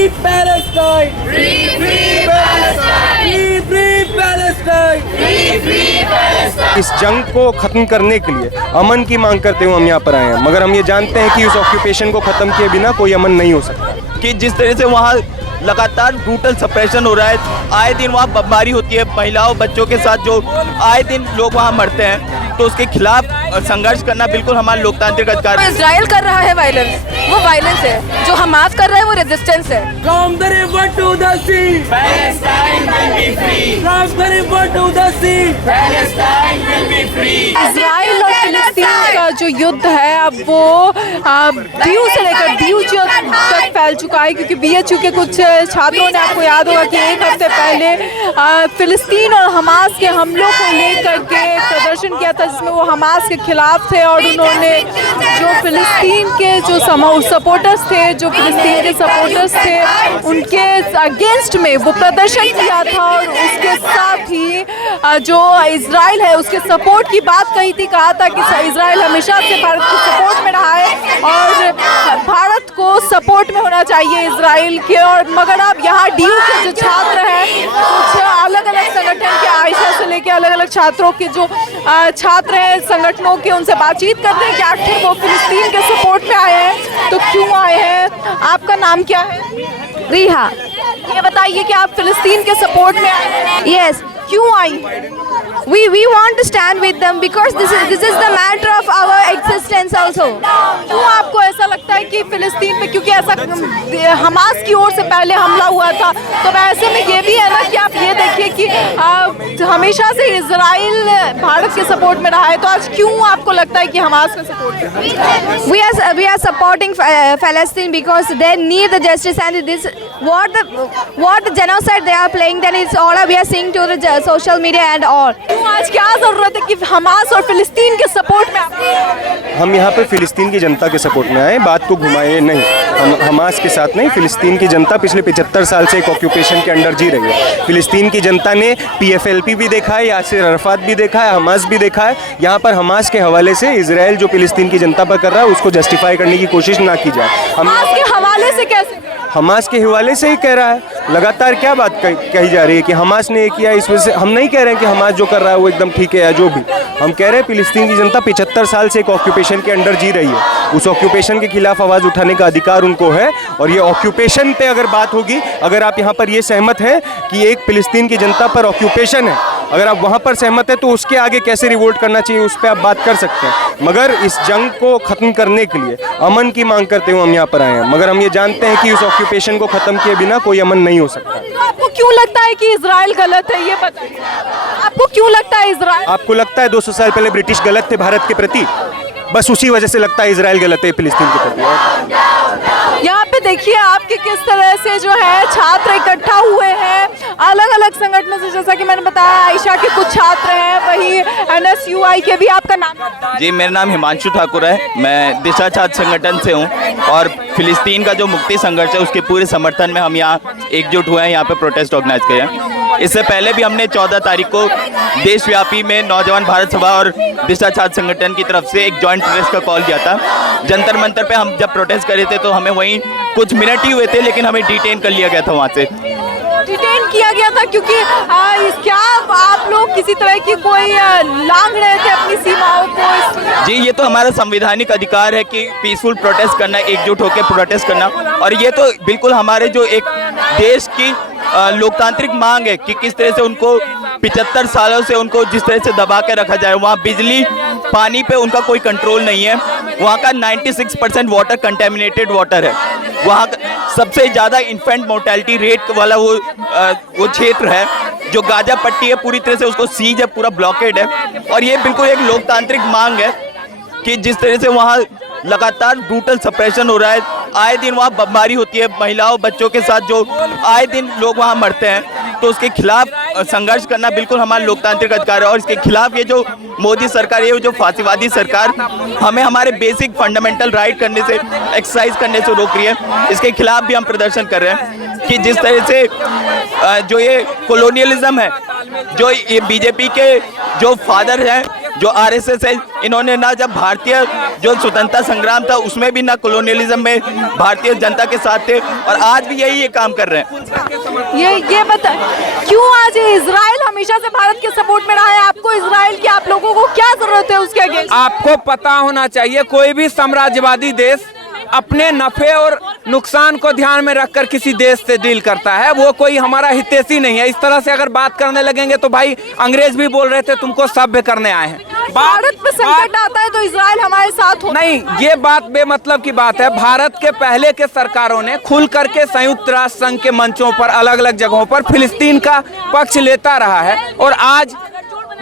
Free Palestine! Free Palestine! Free Palestine! Free Palestine! इस जंग को ख़त्म करने के लिए अमन की मांग करते हुए हम यहाँ पर आए हैं, मगर हम ये जानते हैं कि उस ऑक्यूपेशन को ख़त्म किए बिना कोई अमन नहीं हो सकता। कि जिस तरह से वहाँ लगातार ब्रूटल सप्रेशन हो रहा है, आए दिन वहाँ बमबारी होती है महिलाओं बच्चों के साथ, जो आए दिन लोग वहाँ मरते हैं, तो उसके खिलाफ संघर्ष करना बिल्कुल हमारा लोकतांत्रिक अधिकार है। इजराइल कर रहा है वायलेंस, वो वायलेंस है। जो हमास कर रहा है वो रेजिस्टेंस है। From the river to the sea, Palestine will be free. From the river to the sea, Palestine will be free. Israel और फिलिस्तीन का जो युद्ध है अब वो दीव से लेकर दीव तक फैल चुका है, क्योंकि बीएचयू के कुछ छात्रों ने, आपको याद होगा कि एक हफ्ते पहले फिलिस्तीन और हमास के हमलों को लेकर के प्रदर्शन किया था, जिसमें वो हमास के खिलाफ थे और उन्होंने जो फिलिस्तीन के जो सपोर्टर्स थे, जो फिलिस्तीन के सपोर्टर्स थे, उनके अगेंस्ट में वो प्रदर्शन किया था और उसके साथ ही जो इजराइल है उसके सपोर्ट की बात कही थी। कहा था कि इजराइल हमेशा से भारत के सपोर्ट में रहा है और भारत को सपोर्ट में होना चाहिए इजराइल के। और मगर अब यहाँ डीयू के जो छात्र हैं, कुछ अलग अलग संगठन के, आयशा से लेके अलग अलग छात्रों के जो छात्र हैं संगठनों के, उनसे बातचीत करते हैं कि आखिर वो फिलिस्तीन के सपोर्ट में आए हैं तो क्यों आए हैं। आपका नाम क्या है? रिहा। ये बताइए कि आप फिलिस्तीन के सपोर्ट में आए हैं। Yes, क्यों आई? we want to stand with them because this is the matter of our existence also. क्यों आपको ऐसा लगता है कि फिलिस्तीन पे, क्योंकि ऐसा हमास की ओर से पहले हमला हुआ था, तो ऐसे में ये भी है ना कि आप ये देखिए कि हमेशा से इजराइल भारत के सपोर्ट में रहा है, तो आज क्यों आपको लगता है कि हमास का support? We are supporting Palestine because they need the justice, and this what the genocide they are playing, then it's all we are seeing to the social media and all. क्यों आज क्या जरूरत है कि Hamas और फिलिस्तीन के support में आप? हम यहाँ पर फिलिस्तीन की जनता के सपोर्ट में आए, बात को घुमाए नहीं, हम हमास के साथ नहीं। फिलिस्तीन की जनता पिछले 75 साल से एक ऑक्यूपेशन के अंडर जी रही है। फिलिस्तीन की जनता ने PFLP भी देखा है, यासिर अराफात भी देखा है, हमास भी देखा है। यहाँ पर हमास के हवाले से इजराइल जो फिलिस्तीन की जनता पर कर रहा है उसको जस्टिफाई करने की कोशिश ना की जाए। हमास के हवाले से कैसे? हमास के हवाले से ही कह रहा है, लगातार क्या बात कही जा रही है कि हमास ने ये किया, इस वजह से हम नहीं कह रहे हैं कि हमास जो कर रहा है वो एकदम ठीक है या जो भी। हम कह रहे हैं फिलिस्तीन की जनता 75 साल से एक ऑक्यूपेशन के अंडर जी रही है, उस ऑक्यूपेशन के खिलाफ आवाज़ उठाने का अधिकार उनको है। और ये ऑक्यूपेशन पे अगर बात होगी, अगर आप यहाँ पर ये सहमत हैं कि एक फिलिस्तीन की जनता पर ऑक्यूपेशन है, अगर आप वहाँ पर सहमत हैं तो उसके आगे कैसे रिवोल्ट करना चाहिए उस पर आप बात कर सकते हैं। मगर इस जंग को ख़त्म करने के लिए अमन की मांग करते हुए हम यहाँ पर आए हैं, मगर हम ये जानते हैं कि उस ऑक्यूपेशन को ख़त्म किए बिना कोई अमन नहीं हो सकता। तो आपको क्यों लगता है कि इजराइल गलत है, ये बताइए। आपको क्यों लगता है इजराइल? आपको लगता है 200 साल पहले ब्रिटिश गलत थे भारत के प्रति? बस उसी वजह से लगता है इजराइल गलत है फिलिस्तीन के प्रति। यहाँ पे देखिए आपके किस तरह से जो है छात्र इकट्ठा हुए हैं अलग अलग संगठनों से, जैसा कि मैंने बताया आयशा के कुछ छात्र हैं, वही NSUI के भी। आपका नाम? जी, मेरा नाम हिमांशु ठाकुर है, मैं दिशा छात्र संगठन से हूँ और फिलिस्तीन का जो मुक्ति संघर्ष है उसके पूरे समर्थन में हम यहाँ एकजुट हुए हैं, यहाँ पे प्रोटेस्ट ऑर्गेनाइज किए हैं। इससे पहले भी हमने 14 तारीख को देशव्यापी में नौजवान भारत सभा और दिशा छात्र संगठन की तरफ से एक जॉइंट प्रोटेस्ट का कॉल किया था। जंतर मंतर पे हम जब प्रोटेस्ट कर रहे थे तो हमें वहीं कुछ मिनट ही हुए थे, लेकिन हमें डिटेन कर लिया गया था वहाँ से। डिटेन किया गया था क्योंकि क्या आप लोग किसी तरह की कोई लांघ रहे थे अपनी सीमाओं को? जी, ये तो हमारा संवैधानिक अधिकार है कि पीसफुल प्रोटेस्ट करना, एकजुट होकर प्रोटेस्ट करना, और ये तो बिल्कुल हमारे जो एक देश की लोकतांत्रिक मांग है कि किस तरह से उनको 75 सालों से उनको जिस तरह से दबा के रखा जाए। वहाँ बिजली पानी पे उनका कोई कंट्रोल नहीं है, वहाँ का 96% वाटर कंटेमिनेटेड वाटर है, वहाँ सबसे ज़्यादा इन्फेंट मोर्टेलिटी रेट वाला वो क्षेत्र है, जो गाजा पट्टी है पूरी तरह से उसको सीज है, पूरा ब्लॉकेड है। और ये बिल्कुल एक लोकतांत्रिक मांग है कि जिस तरह से वहाँ लगातार ब्रूटल सप्रेशन हो रहा है, आए दिन वहाँ बमबारी होती है महिलाओं बच्चों के साथ, जो आए दिन लोग वहाँ मरते हैं, तो उसके खिलाफ संघर्ष करना बिल्कुल हमारा लोकतांत्रिक अधिकार है। और इसके खिलाफ ये जो मोदी सरकार, ये जो फांसीवादी सरकार हमें हमारे बेसिक फंडामेंटल राइट करने से, एक्सरसाइज करने से रोक रही है, इसके खिलाफ भी हम प्रदर्शन कर रहे हैं कि जिस तरह से जो ये कॉलोनियलिज्म है, जो ये बीजेपी के जो फादर हैं जो आरएसएस है, इन्होंने ना जब भारतीय जो स्वतंत्रता संग्राम था उसमें भी ना कॉलोनियलिज्म में भारतीय जनता के साथ थे, और आज भी यही ये काम कर रहे हैं। ये बता क्यों आज इजराइल हमेशा से भारत के सपोर्ट में रहा है? आपको इजराइल की आप लोगों को क्या जरूरत है उसके अगेंस्ट? आपको पता होना चाहिए कोई भी साम्राज्यवादी देश अपने नफे और नुकसान को ध्यान में रखकर किसी देश से डील करता है, वो कोई हमारा हितैषी नहीं है। इस तरह से अगर बात करने लगेंगे तो भाई अंग्रेज भी बोल रहे थे तुमको सभ्य करने आए हैं। भारत में संकट आता है तो इजराइल हमारे साथ हो। नहीं, ये बात बेमतलब की बात है। भारत के पहले के सरकारों ने खुल करके संयुक्त राष्ट्र संघ के मंचों पर अलग अलग जगहों पर फिलिस्तीन का पक्ष लेता रहा है, और आज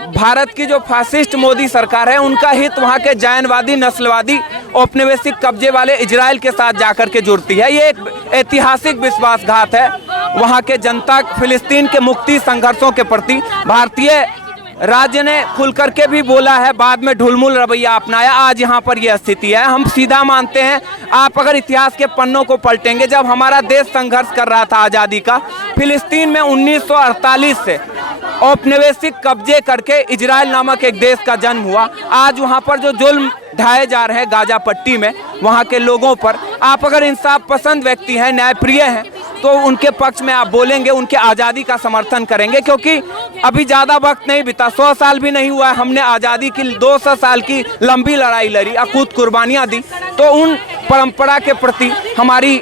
भारत की जो फासिस्ट मोदी सरकार है उनका हित वहाँ के जैनवादी नस्लवादी औपनिवेशिक कब्जे वाले इजराइल के साथ जाकर के जुड़ती है। ये एक ऐतिहासिक विश्वासघात है वहाँ के जनता फिलिस्तीन के मुक्ति संघर्षों के प्रति। भारतीय राज्य ने खुल करके भी बोला है, बाद में ढुलमुल रवैया अपनाया, आज यहाँ पर यह स्थिति है। हम सीधा मानते हैं, आप अगर इतिहास के पन्नों को पलटेंगे, जब हमारा देश संघर्ष कर रहा था आज़ादी का, फिलिस्तीन में 1948 से औपनिवेशिक कब्जे करके इजराइल नामक एक देश का जन्म हुआ। आज वहाँ पर जो जुल्म ढाए जा रहे हैं गाजा पट्टी में वहाँ के लोगों पर, आप अगर इंसाफ पसंद व्यक्ति हैं, न्यायप्रिय हैं, तो उनके पक्ष में आप बोलेंगे, उनके आज़ादी का समर्थन करेंगे, क्योंकि अभी ज़्यादा वक्त नहीं बीता, 100 साल भी नहीं हुआ है, हमने आज़ादी की 200 साल की लंबी लड़ाई लड़ी, अकूत कुर्बानियाँ दी। तो उन परंपरा के प्रति हमारी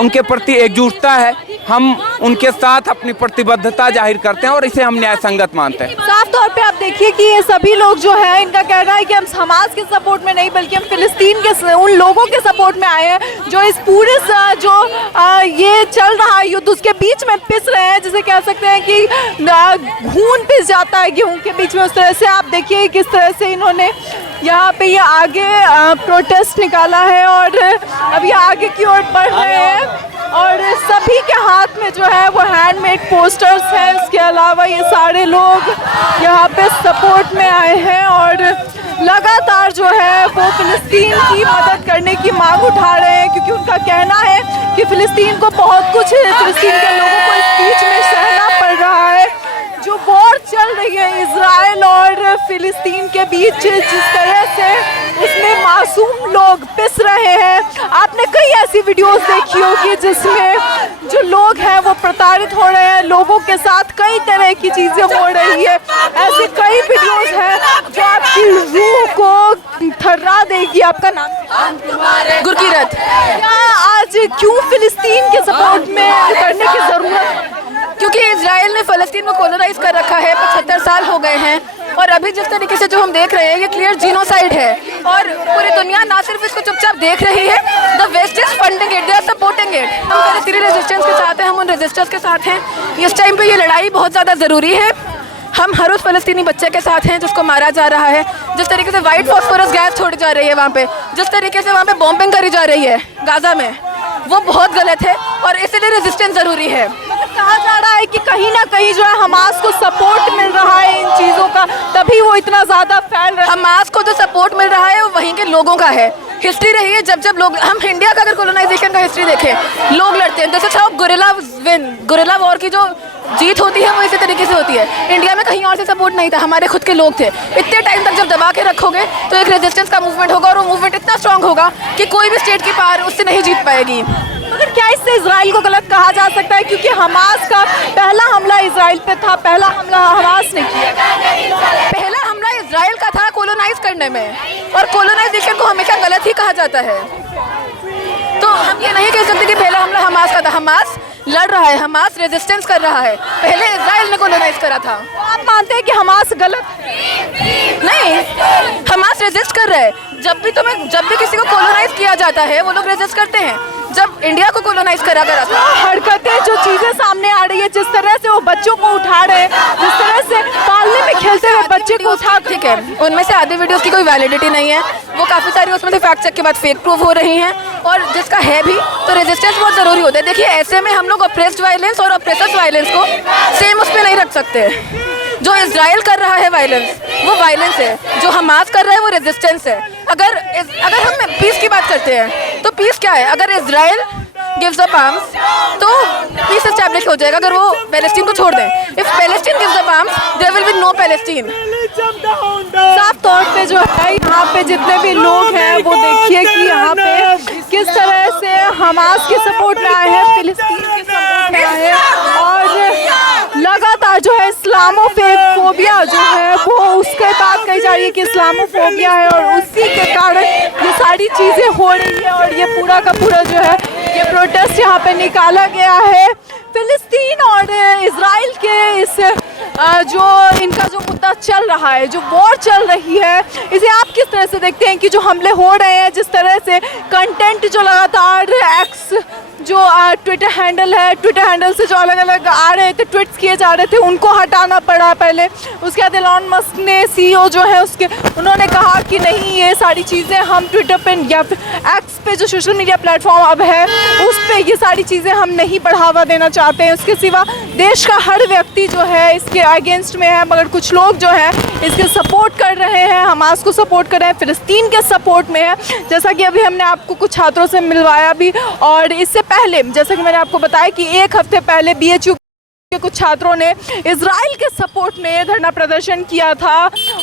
उनके प्रति एकजुटता है, हम उनके साथ अपनी प्रतिबद्धता जाहिर करते हैं और इसे हम न्याय संगत मानते हैं। साफ तौर पे आप देखिए कि ये सभी लोग जो हैं, इनका कहना है कि हम हमास के सपोर्ट में नहीं बल्कि हम फिलिस्तीन के उन लोगों के सपोर्ट में आए हैं जो इस पूरे ये चल रहा है युद्ध उसके बीच में पिस रहे हैं, जिसे कह सकते हैं कि खून पिस जाता है गेहूं के बीच में। उस तरह से आप देखिए किस तरह से इन्होंने यहाँ पे ये आगे प्रोटेस्ट निकाला है और अब ये आगे की ओर बढ़ रहे हैं, और सभी के हाथ में जो है वो हैंडमेड पोस्टर्स हैं। इसके अलावा ये सारे लोग यहाँ पे सपोर्ट में आए हैं और लगातार जो है वो फिलिस्तीन की मदद करने की मांग उठा रहे हैं, क्योंकि उनका कहना है कि फिलिस्तीन को बहुत कुछ फिलिस्तीन के लोगों को इस बीच में सहना पड़ रहा है। जो वॉर चल रही है इजराइल और फिलिस्तीन के बीच, जिस तरह से उसमें मासूम लोग पिस रहे हैं, आपने कई ऐसी वीडियोस देखी होगी जिसमें जो लोग हैं वो प्रताड़ित हो रहे हैं, लोगों के साथ कई तरह की चीज़ें हो रही है। ऐसे कई वीडियोस हैं जो आपकी रूह को थर्रा देगी। आपका नाम? गुरकीरत। क्या आज क्यों फिलिस्तीन के सपोर्ट में करने की ज़रूरत है? क्योंकि इजराइल ने फ़लस्तीन को कॉलोनाइज कर रखा है, 75 साल हो गए हैं, और अभी जिस तरीके से जो हम देख रहे हैं ये क्लियर जीनोसाइड है, और पूरी दुनिया ना सिर्फ इसको चुपचाप देख रही है, the West is funding it, they are supporting it. हम फ़लस्तीनी रेजिस्टेंस के साथ हैं, हम उन रेजिस्टर्स के साथ हैं। इस टाइम पे ये लड़ाई बहुत ज़्यादा ज़रूरी है। हम हर उस फ़लस्तीनी बच्चे के साथ हैं जिसको मारा जा रहा है, जिस तरीके से वाइट फॉस्फोरस गैस छोड़ी जा रही है वहाँ पे, जिस तरीके से वहाँ पे बॉम्बिंग करी जा रही है गाजा में, वो बहुत गलत है और इसीलिए रेजिस्टेंस ज़रूरी है। कहा जा रहा है कि कहीं ना कहीं जो है हमास को सपोर्ट मिल रहा है इन चीज़ों का, तभी वो इतना ज़्यादा फैल रहा है। हमास को जो सपोर्ट मिल रहा है वो वहीं के लोगों का है। हिस्ट्री रही है जब जब लोग, हम इंडिया का अगर कॉलोनाइजेशन का हिस्ट्री देखें, लोग लड़ते हैं, जैसे था गुरिल्ला वॉर की जो जीत होती है वो इसी तरीके से होती है। इंडिया में कहीं और से सपोर्ट नहीं था, हमारे खुद के लोग थे। इतने टाइम तक जब दबा के रखोगे तो एक रेजिस्टेंस का मूवमेंट होगा, और वो मूवमेंट इतना स्ट्रांग होगा कि कोई भी स्टेट की पार उससे नहीं जीत पाएगी। मगर क्या इससे इजराइल को गलत कहा जा सकता है? क्योंकि हमास का पहला हमला इजराइल पे था, पहला हमला हमास ने किया। पहला हमला इजराइल का था कॉलोनाइज करने में, और कॉलोनाइजेशन को हमेशा गलत ही कहा जाता है। तो हम ये नहीं कह सकते कि पहला हमला हमास का था। हमास लड़ रहा है, हमास रेजिस्टेंस कर रहा है, पहले इजराइल ने कॉलोनाइज करा था। आप मानते हैं कि हमास गलत? नहीं, हमास रेजिस्ट कर रहा है। जब भी किसी को कॉलोनाइज किया जाता है वो लोग रेजिस्ट करते हैं। जब इंडिया को कॉलोनाइज करा था, हरकतें जो चीज़ें सामने आ रही है, जिस तरह से वो बच्चों को उठा रहे हैं, जिस तरह से पालने में खेलते हुए बच्चे को उठा, ठीक है, उनमें से आधी वीडियोस की कोई वैलिडिटी नहीं है, वो काफ़ी सारी उसमें से फैक्ट चेक के बाद फेक प्रूफ हो रही हैं, और जिसका है भी तो रेजिस्टेंस बहुत ज़रूरी होता है। देखिए, ऐसे में हम लोग अप्रेस्ड वायलेंस और अप्रेसर्स वायलेंस को सेम उस पर नहीं रख सकते। जो इजराइल कर रहा है वायलेंस, वो वायलेंस है, जो हमास कर रहा है वो रेजिस्टेंस है। अगर हम पीस की बात करते हैं तो पीस क्या है? अगर इजराइल गिव्स अप आर्म्स तो पीस एस्टैब्लिश हो जाएगा, अगर वो पैलेस्टीन को छोड़ दें। If Palestine gives up arms there will be no Palestine. साफ तौर पे जो है यहाँ पे जितने भी लोग हैं वो देखिए कि यहाँ पे किस तरह से हमास के सपोर्ट में आए हैं, फिलिस्तीन के सपोर्ट में आए हैं और लगातार जो है इस्लामोफोबिया जो है वो उसके बात कही जा रही है कि इस्लामोफोबिया है और उसी के कारण ये सारी चीज़ें हो रही है और ये पूरा का पूरा जो है ये प्रोटेस्ट यहाँ पे निकाला गया है। फिलिस्तीन और इजराइल के इस जो इनका जो मुद्दा चल रहा है, जो वॉर चल रही है, इसे आप किस तरह से देखते हैं कि जो हमले हो रहे हैं, जिस तरह से कंटेंट जो लगातार एक्स जो ट्विटर हैंडल है, ट्विटर हैंडल से जो अलग अलग आ रहे थे, ट्वीट्स किए जा रहे थे, उनको हटाना पड़ा पहले। उसके बाद एलॉन मस्क ने सीईओ जो है उसके उन्होंने कहा कि नहीं ये सारी चीज़ें हम ट्विटर पे या फिर एक्स पे जो सोशल मीडिया प्लेटफॉर्म अब है उस पे ये सारी चीज़ें हम नहीं बढ़ावा देना चाहते हैं। उसके सिवा देश का हर व्यक्ति जो है इसके अगेंस्ट में है, मगर कुछ लोग जो हैं इसके सपोर्ट कर रहे हैं, हमास को सपोर्ट कर रहे हैं, फिलिस्तीन के सपोर्ट में है। जैसा कि अभी हमने आपको कुछ छात्रों से मिलवाया भी और इससे पहले जैसा कि मैंने आपको बताया कि एक हफ्ते पहले BHU के कुछ छात्रों ने इजराइल के सपोर्ट में धरना प्रदर्शन किया था।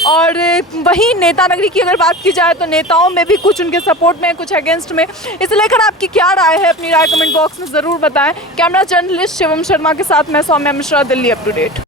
और वहीं नेता नगरी की अगर बात की जाए तो नेताओं में भी कुछ उनके सपोर्ट में, कुछ अगेंस्ट में। इसे लेकर आपकी क्या राय है, अपनी राय कमेंट बॉक्स में ज़रूर बताएं। कैमरा जर्नलिस्ट शिवम शर्मा के साथ मैं सौम्या मिश्रा, दिल्ली अपटूडेट।